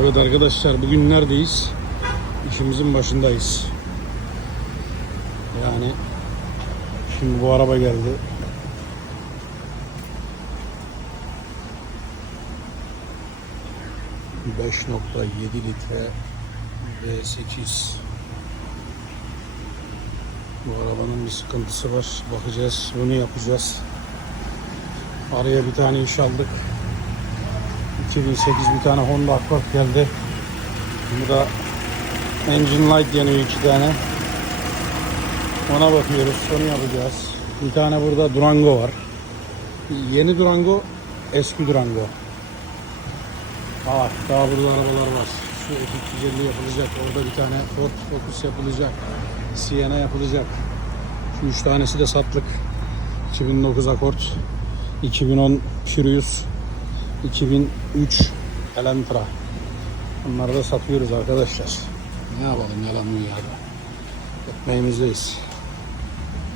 Evet arkadaşlar bugün neredeyiz? İşimizin başındayız. Yani şimdi bu araba geldi. ...5.7 litre V8 Bu arabanın bir sıkıntısı var. Bakacağız, bunu yapacağız. Araya bir tane iş aldık. 2008 bir tane Honda Accord geldi. Bu da Engine Light yanıyor iki tane. Ona bakıyoruz. Onu yapacağız. Bir tane burada Durango var. Yeni Durango, eski Durango. Aa, daha burada arabalar var. Şu F250 yapılacak. Orada bir tane Ford Focus yapılacak. Sienna yapılacak. Şu üç tanesi de satlık. 2009 Accord, 2010 Furious, 2003 Elantra. Bunları da satıyoruz arkadaşlar. Ne yapalım yalan dünyada. Ekmeğimizdeyiz.